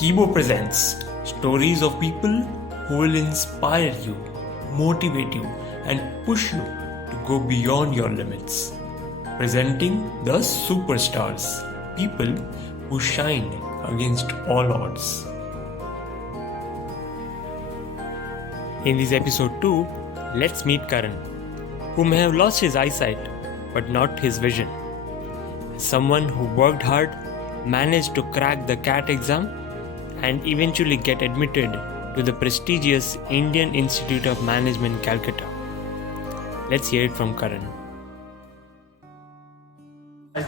Kibo presents stories of people who will inspire you, motivate you, and push you to go beyond your limits. Presenting the superstars, people who shine against all odds. In this episode 2, let's meet Karan, who may have lost his eyesight but not his vision. Someone who worked hard, managed to crack the CAT exam, and eventually get admitted to the prestigious Indian Institute of Management, Calcutta. Let's hear it from Karan.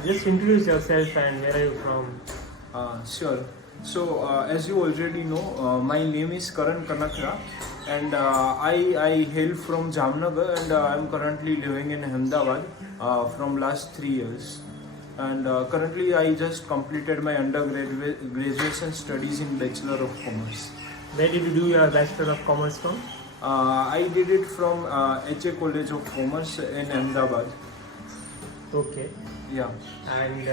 Just introduce yourself and where are you from? Sure. So, as you already know, my name is Karan Kanakhara, and I hail from Jamnagar, and I am currently living in Ahmedabad from last 3 years. And currently I just completed my undergraduate graduation studies in Bachelor of Commerce. Where did you do your Bachelor of Commerce from? I did it from HA College of Commerce in Ahmedabad. Okay. Yeah. And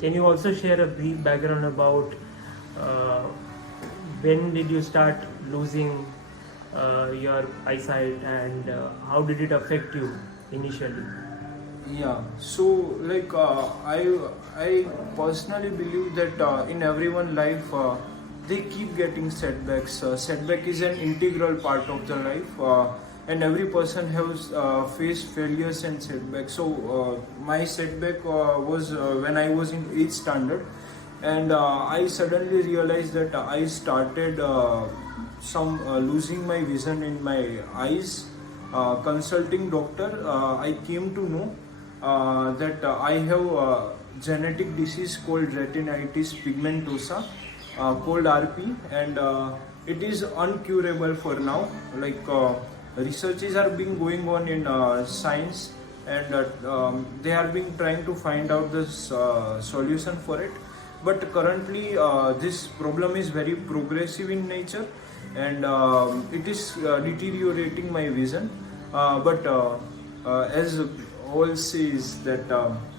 can you also share a brief background about when did you start losing your eyesight and how did it affect you initially? Yeah, so like I personally believe that in everyone's life they keep getting setbacks. Setback is an integral part of the life, and every person has faced failures and setbacks. So my setback was when I was in 8th standard, and I suddenly realized that I started losing my vision in my eyes. Consulting doctor, I came to know that I have a genetic disease called retinitis pigmentosa, called RP, and it is uncurable for now. Like researches are being going on in science, and they are being trying to find out the solution for it. But currently, this problem is very progressive in nature, and it is deteriorating my vision. But as all says that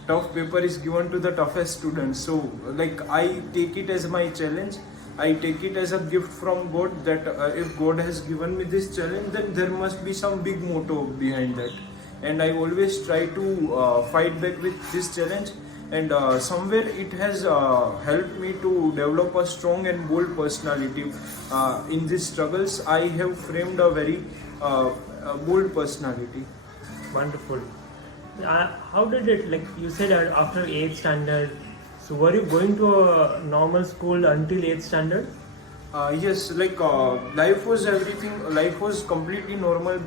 tough paper is given to the toughest students. So like I take it as my challenge. I take it as a gift from God that if God has given me this challenge, then there must be some big motto behind that. And I always try to fight back with this challenge. And somewhere it has helped me to develop a strong and bold personality. In these struggles, I have framed a very bold personality. Wonderful. How did it, like you said after 8th standard, so were you going to a normal school until 8th standard? Yes, like life was everything, life was completely normal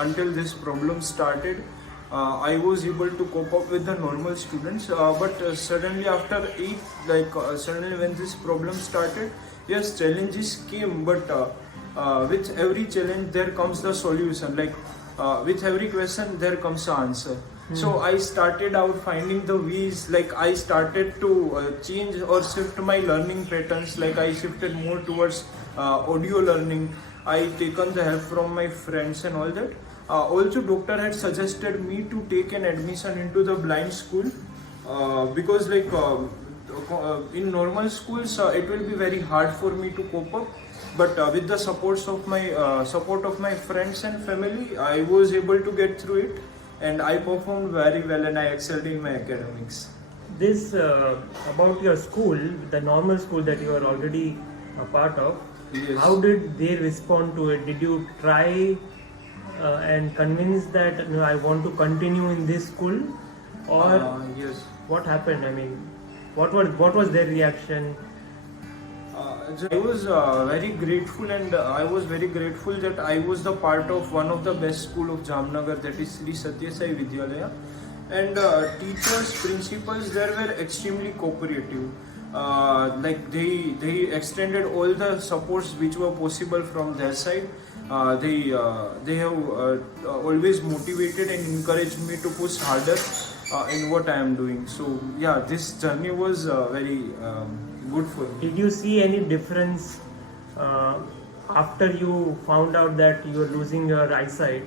until this problem started. I was able to cope up with the normal students, but suddenly after 8th, suddenly when this problem started, yes, challenges came, but with every challenge there comes the solution. Like with every question there comes the answer. So I started out finding the ways, like I started to change or shift my learning patterns. Like I shifted more towards audio learning. I taken the help from my friends and all that. Also doctor had suggested me to take an admission into the blind school because like in normal schools it will be very hard for me to cope up. But with the support of my friends and family, I was able to get through it, and I performed very well and I excelled in my academics. This about your school, the normal school that you are already a part of. Yes. How did they respond to it? Did you try and convince that I want to continue in this school, or yes. What happened? I mean, what was their reaction? I was very grateful, and I was very grateful that I was the part of one of the best school of Jamnagar, that is Sri Satya Sai Vidyalaya, and teachers, principals there were extremely cooperative. Like they extended all the supports which were possible from their side. They have always motivated and encouraged me to push harder in what I am doing. So yeah, this journey was very good for me. Did you see any difference after you found out that you were losing your eyesight?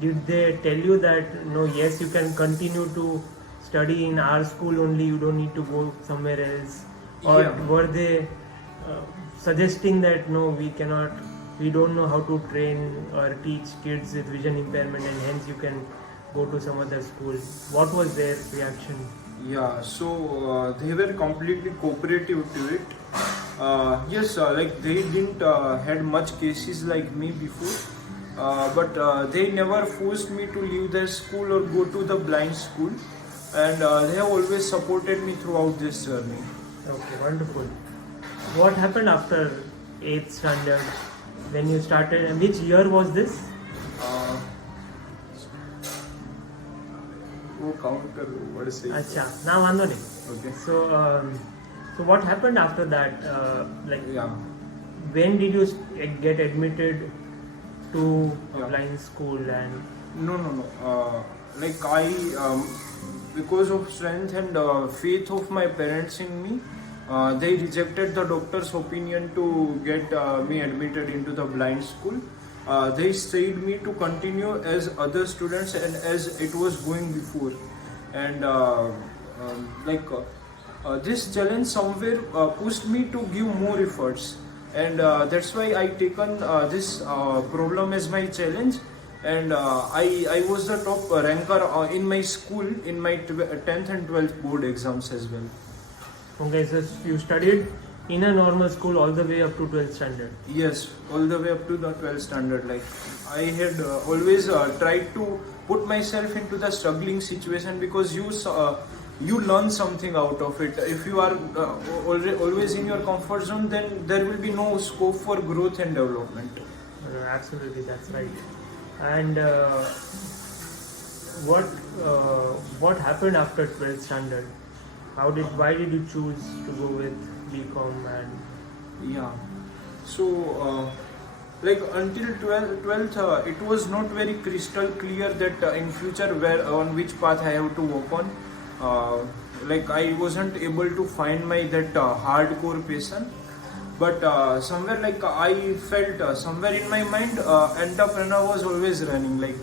Did they tell you that no, yes, you can continue to study in our school only, you don't need to go somewhere else? or Yeah. were they suggesting that no, we don't know how to train or teach kids with vision impairment, and hence you can go to some other school? What was their reaction? Yeah, so they were completely cooperative to it. Yes, like they didn't had much cases like me before, but they never forced me to leave their school or go to the blind school, and they have always supported me throughout this journey. Okay, wonderful. What happened after 8th standard when you started, and which year was this? Uh, वो count करो, what is it? Acha, na वांधो नहीं. Okay. So what happened after that? Like, Yeah. when did you get admitted to a Yeah. blind school? And No. Like I, because of strength and faith of my parents in me, they rejected the doctor's opinion to get me admitted into the blind school. They said me to continue as other students and as it was going before. And this challenge somewhere pushed me to give more efforts. And that's why I taken this problem as my challenge. And I was the top ranker in my school in my 10th and 12th board exams as well. okay, so you studied in a normal school all the way up to 12th standard. Yes, all the way up to the 12th standard. Like I had always tried to put myself into the struggling situation, because you learn something out of it. If you are always in your comfort zone, then there will be no scope for growth and development. Absolutely, that's right. And what happened after 12th standard? Why did you choose to go with BCom? And Yeah. So, like until 12th, it was not very crystal clear that in future on which path I have to work on. Like I wasn't able to find my that hardcore passion. But somewhere like I felt somewhere in my mind, entrepreneur was always running. Like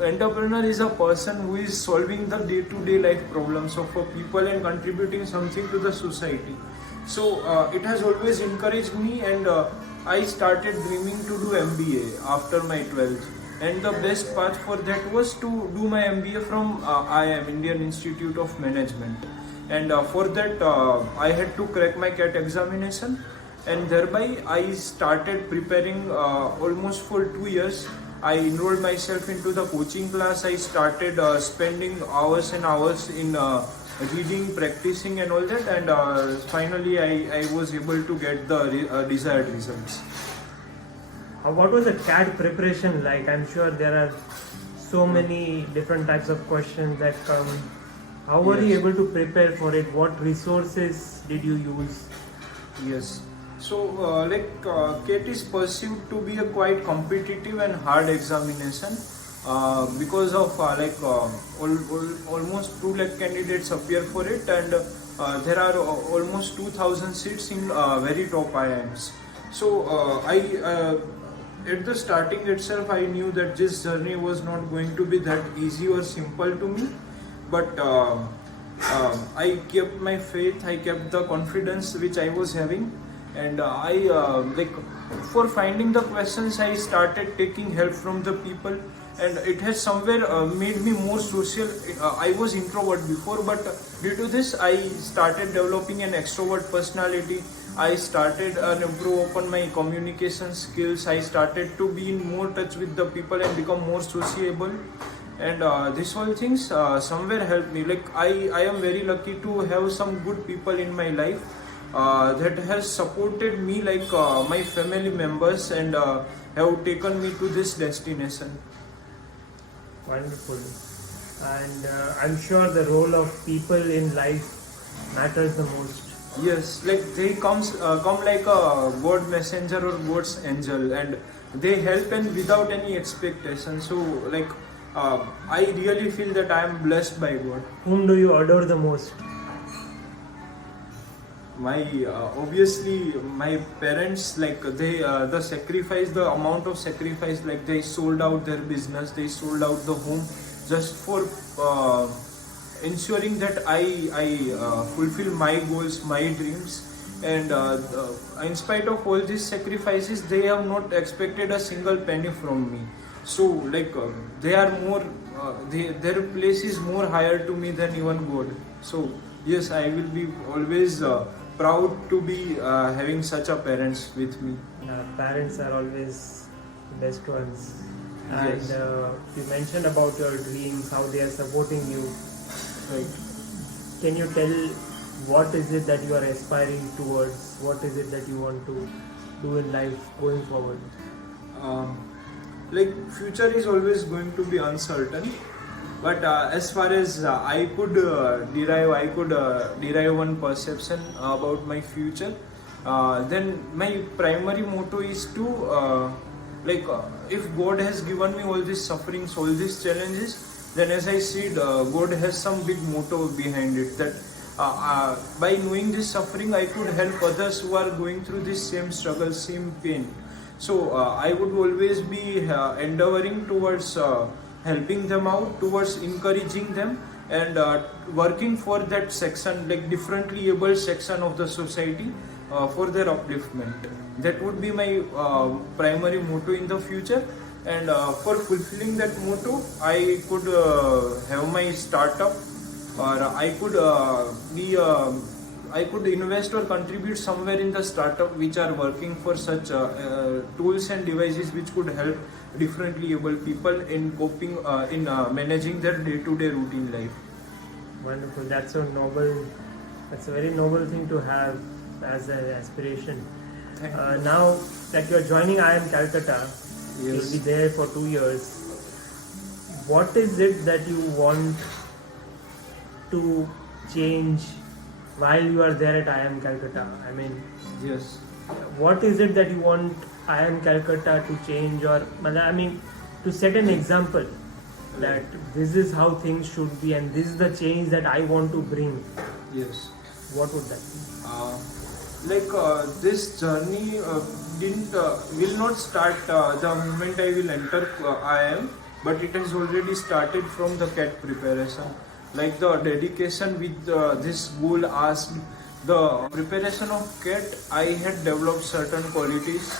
entrepreneur is a person who is solving the day-to-day life problems of people and contributing something to the society. So it has always encouraged me, and I started dreaming to do MBA after my 12th. And the best path for that was to do my MBA from IIM, Indian Institute of Management. And for that I had to crack my CAT examination, and thereby I started preparing almost for 2 years. I enrolled myself into the coaching class. I started spending hours and hours in reading, practicing and all that, and finally I was able to get the desired results. what was the CAT preparation like? I'm sure there are so many different types of questions that come. How were you Yes. able to prepare for it? What resources did you use? Yes. So, CAT is perceived to be a quite competitive and hard examination because of almost 2 lakh candidates appear for it, and there are almost 2,000 seats in very top IIMs. So, at the starting itself, I knew that this journey was not going to be that easy or simple to me, but I kept my faith, I kept the confidence which I was having, and for finding the questions, I started taking help from the people, and it has somewhere made me more social. I was introvert before, but due to this, I started developing an extrovert personality. I started improve upon my communication skills. I started to be in more touch with the people and become more sociable. And these all things somewhere helped me. Like I am very lucky to have some good people in my life that has supported me, like my family members, and have taken me to this destination. Wonderful. And I'm sure the role of people in life matters the most. Yes, like they come like a God messenger or God's angel, and they help and without any expectation. So like I really feel that I am blessed by God. Whom do you adore the most? My obviously my parents, like they the sacrifice, the amount of sacrifice, like they sold out their business, they sold out the home just for ensuring that I fulfill my goals, my dreams. And in spite of all these sacrifices, they have not expected a single penny from me. So they are more, their place is more higher to me than even God. So yes, I will be always proud to be having such a parents with me. Parents are always the best ones. And Yes. you mentioned about your dreams, how they are supporting you. Right. Can you tell what is it that you are aspiring towards? What is it that you want to do in life going forward? um, Future is always going to be uncertain, but as far as I could derive one perception about my future. Then my primary motto is to if God has given me all these sufferings, all these challenges, then as I see it, God has some big motto behind it, that by knowing this suffering, I could help others who are going through this same struggle, same pain. So I would always be endeavoring towards helping them out, towards encouraging them, and working for that section, like differently able section of the society, for their upliftment. That would be my primary motto in the future. And for fulfilling that motto, I could have my startup, or I could invest or contribute somewhere in the startup which are working for such tools and devices which could help differently able people in coping, in managing their day-to-day routine life. Wonderful. That's so noble. That's a very noble thing to have as an aspiration. Thank you. Now that you are joining IIM Calcutta, you'll Yes. be there for 2 years. What is it that you want to change while you are there at IIM Calcutta? I mean, Yes. what is it that you want IIM Calcutta to change, or I mean, to set an example that this is how things should be and this is the change that I want to bring? Yes. What would that be? This journey will not start the moment I will enter IIM, but it has already started from the CAT preparation. Like the dedication with this goal asked, the preparation of CAT, I had developed certain qualities.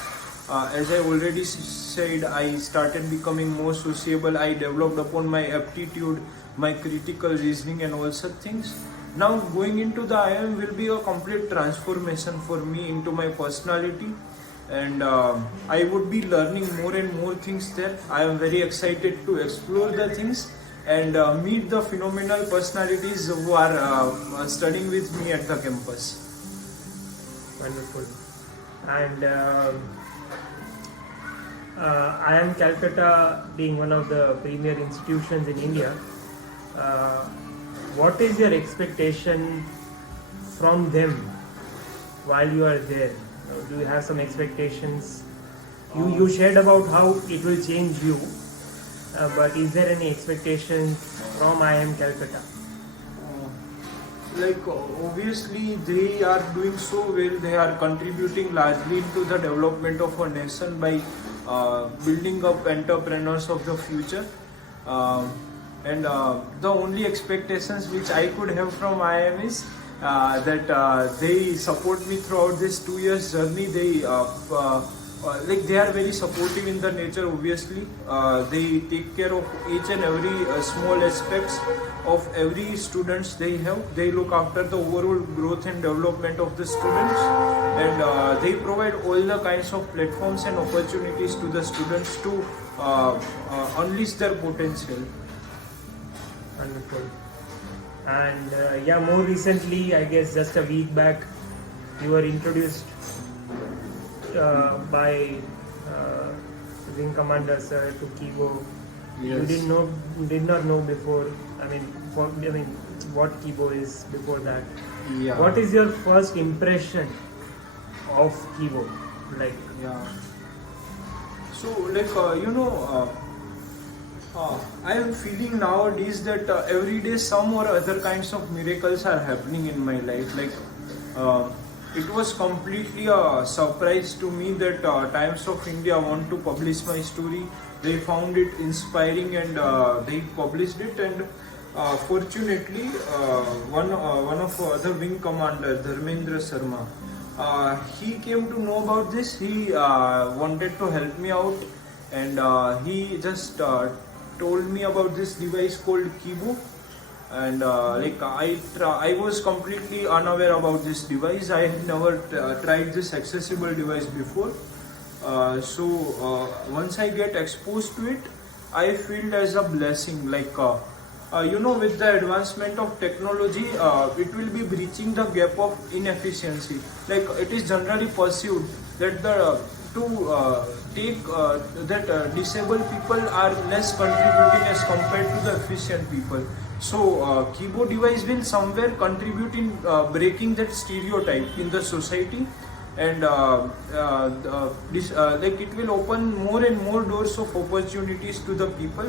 As I already said, I started becoming more sociable. I developed upon my aptitude, my critical reasoning, and all such things. Now going into the IIM will be a complete transformation for me into my personality, and I would be learning more and more things there. I am very excited to explore the things and meet the phenomenal personalities who are studying with me at the campus. Wonderful. And IIM Calcutta being one of the premier institutions in India, what is your expectation from them while you are there? Do you have some expectations? You shared about how it will change you, but is there any expectation from IIM Calcutta? Obviously they are doing so well. They are contributing largely to the development of a nation by building up entrepreneurs of the future. And the only expectations which I could have from IIM is that they support me throughout this 2 years journey. They are very supportive in the nature. Obviously, they take care of each and every small aspects of every students they have. They look after the overall growth and development of the students, and they provide all the kinds of platforms and opportunities to the students to unleash their potential. Wonderful. And more recently, I guess just a week back, you were introduced by Wing Commander Sir to Kibo. Yes. You did not know before. What Kibo is before that. Yeah. What is your first impression of Kibo? Yeah. So, I am feeling nowadays that every day some or other kinds of miracles are happening in my life. It was completely a surprise to me that Times of India want to publish my story. They found it inspiring and they published it, and Fortunately, one of the wing commander, Dharmendra Sharma, he came to know about this. He wanted to help me out, and he just told me about this device called Kibo. And I was completely unaware about this device. I had never tried this accessible device before. Once I get exposed to it, I feel as a blessing. With the advancement of technology, it will be breaching the gap of inefficiency. Like it is generally perceived that the to take that disabled people are less contributing as compared to the efficient people. So Kibo device will somewhere contribute in breaking that stereotype in the society, and it will open more and more doors of opportunities to the people.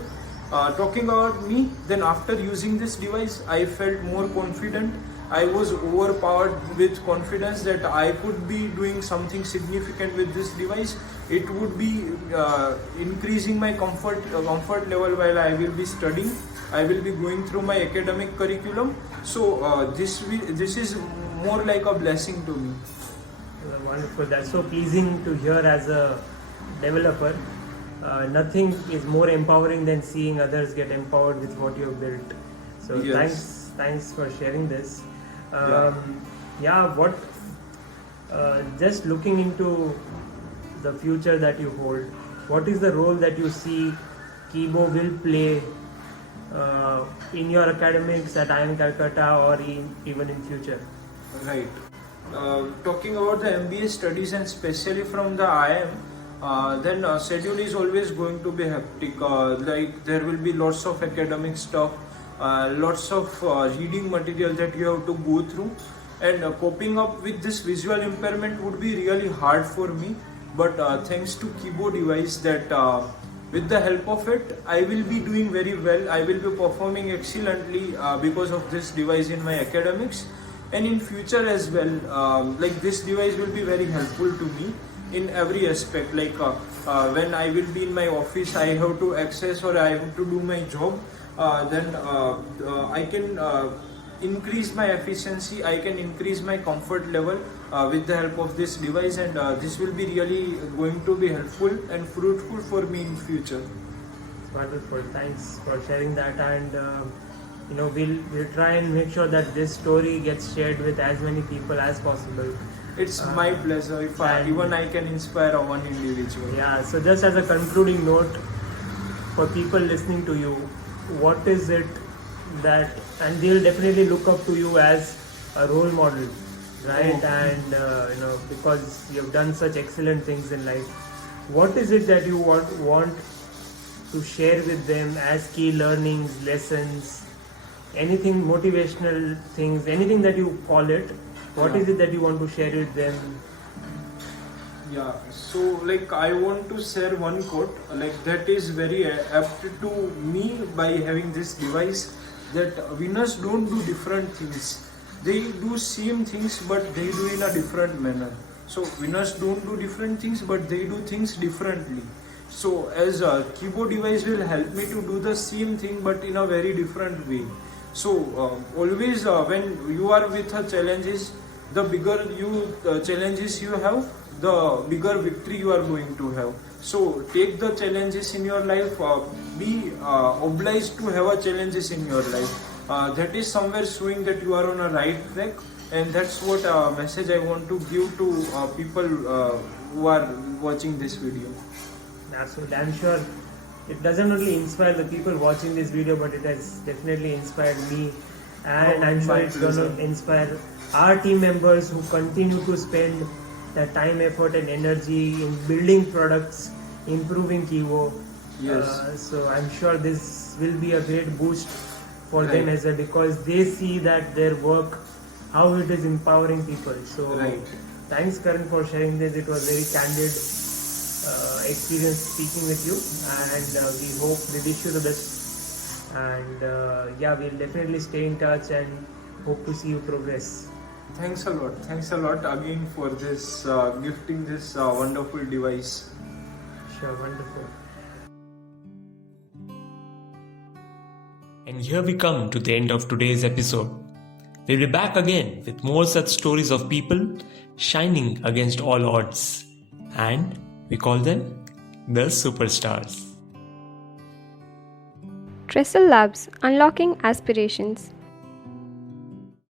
Talking about me, then after using this device, I felt more confident. I was overpowered with confidence that I could be doing something significant with this device. It would be increasing my comfort level while I will be studying. I will be going through my academic curriculum. So this is more like a blessing to me. Wonderful. That's so pleasing to hear as a developer. Nothing is more empowering than seeing others get empowered with what you have built. So Yes. thanks for sharing this. Yeah. Just looking into the future that you hold, what is the role that you see Kibo will play in your academics at IIM Calcutta or even in future? Right. Talking about the MBA studies and especially from the IIM, then schedule is always going to be hectic. There will be lots of academic stuff, lots of reading material that you have to go through, and coping up with this visual impairment would be really hard for me. But thanks to Kibo device, that with the help of it, I will be doing very well. I will be performing excellently because of this device in my academics, and in future as well. This device will be very helpful to me in every aspect. When I will be in my office, I have to access or I have to do my job. Then I can increase my efficiency. I can increase my comfort level with the help of this device, and this will be really going to be helpful and fruitful for me in future. Wonderful. Thanks for sharing that, and we'll try and make sure that this story gets shared with as many people as possible. It's my pleasure if even I can inspire one individual. Yeah, so just as a concluding note for people listening to you, what is it that, and they'll definitely look up to you as a role model, right? Oh. And because you've done such excellent things in life, what is it that you want to share with them as key learnings, lessons, anything motivational things, anything that you call it? What is it that you want to share with them? Yeah, so I want to share one quote that is very apt to me by having this device, that winners don't do different things. They do same things but they do in a different manner. So winners don't do different things but they do things differently. So as a Kibo device will help me to do the same thing but in a very different way. So always when you are with challenges, the bigger challenges you have, the bigger victory you are going to have. So take the challenges in your life, be obliged to have challenges in your life. That is somewhere showing that you are on a right track, and that's what message I want to give to people who are watching this video. Absolutely. I'm sure it doesn't only inspire the people watching this video, but it has definitely inspired me, and I'm sure it's going to inspire our team members who continue to spend their time, effort and energy in building products, improving Kibo. Yes. So I'm sure this will be a great boost for them as well, because they see that their work, how it is empowering people. So thanks Karan for sharing this. It was very candid experience speaking with you, and we wish you the best, and we'll definitely stay in touch and hope to see you progress. Thanks a lot again for this gifting this wonderful device. Sure, wonderful. And here we come to the end of today's episode. We'll be back again with more such stories of people shining against all odds. And we call them the superstars. Trestle Labs, Unlocking Aspirations.